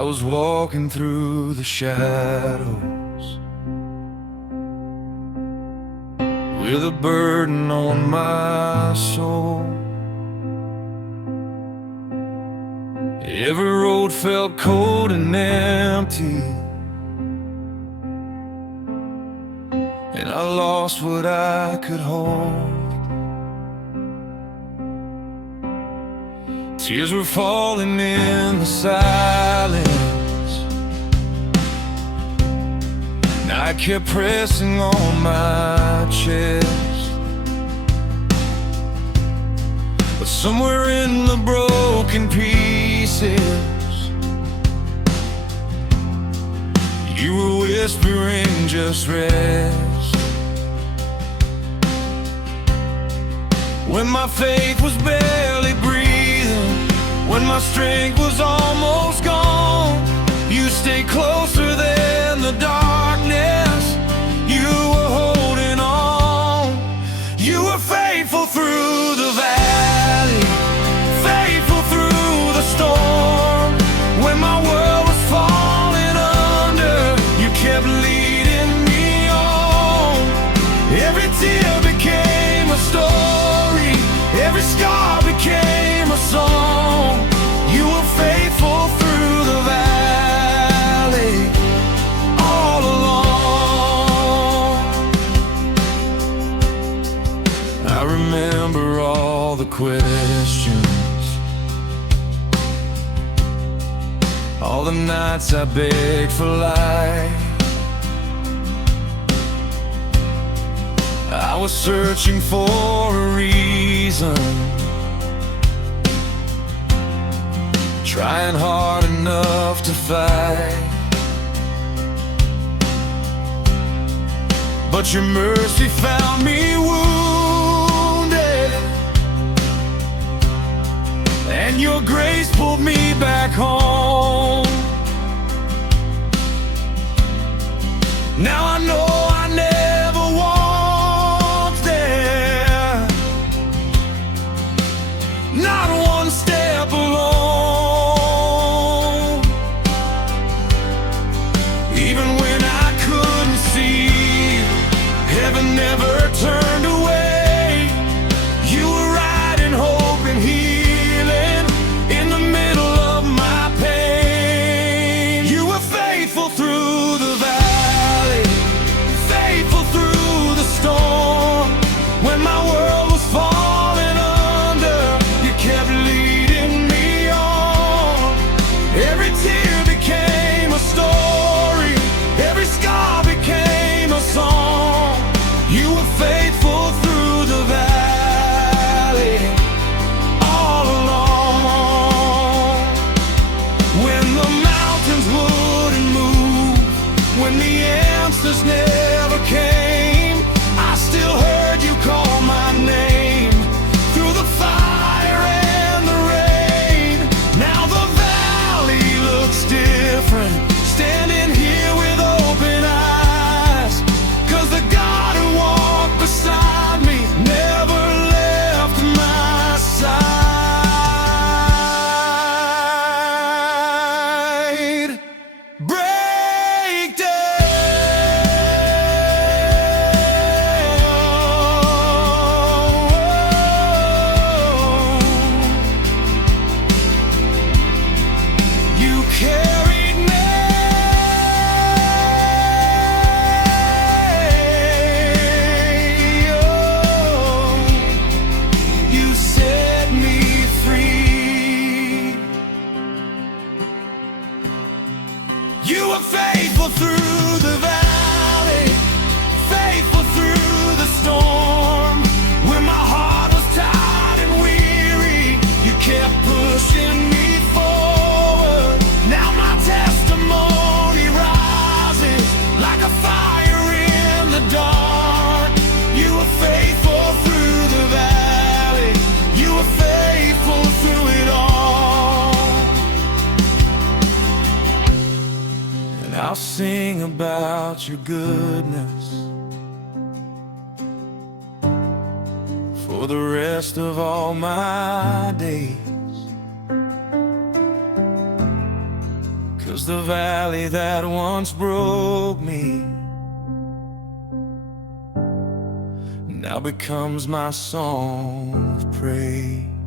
I was walking through the shadows with a burden on my soul. Every road felt cold and empty, and I lost what I could hold. Tears were falling in the silence, and I kept pressing on my chest. But somewhere in the broken pieces, you were whispering, just rest. When my faith was barely breathing, when my strength was almost gone, you stayed closer than the darkness. You were holding on. You were faithful through the valley, faithful through the storm. When my world was falling under, you kept leading me on. Every tear became a story, every scar became a song. You were faithful through the valley, all along. I remember all the questions, all the nights I begged for light. I was searching for a reason, trying hard enough to fight. But your mercy found me wounded, and your grace pulled me back home. Now I know I never walked there, not one step alone. Even when I couldn't see, heaven never turned away. You were writing hope and healing in the middle of my pain. You were faithful through the valley, faithful through the storm. When my world was falling under, you kept leading me on. Every tear became a story, every scar became a song. You were faithful through the valley, all along. When the mountains wouldn't move, when the answers never came, I still heard you call my name through the fire and the rain. Now the valley looks different, standing here with open eyes, 'cause the God who walked beside me never left my side. Break down. You carried me. Oh, you set me free. You were faithful through the valley, faithful through the storm. When my heart was tired and weary, you kept pushing me forward. Now my testimony rises like a fire in the dark. You were faithful through the valley, you were faithful through it all. And I'll sing about your goodness for the rest of all my days. 'Cause the valley that once broke me now becomes my song of praise.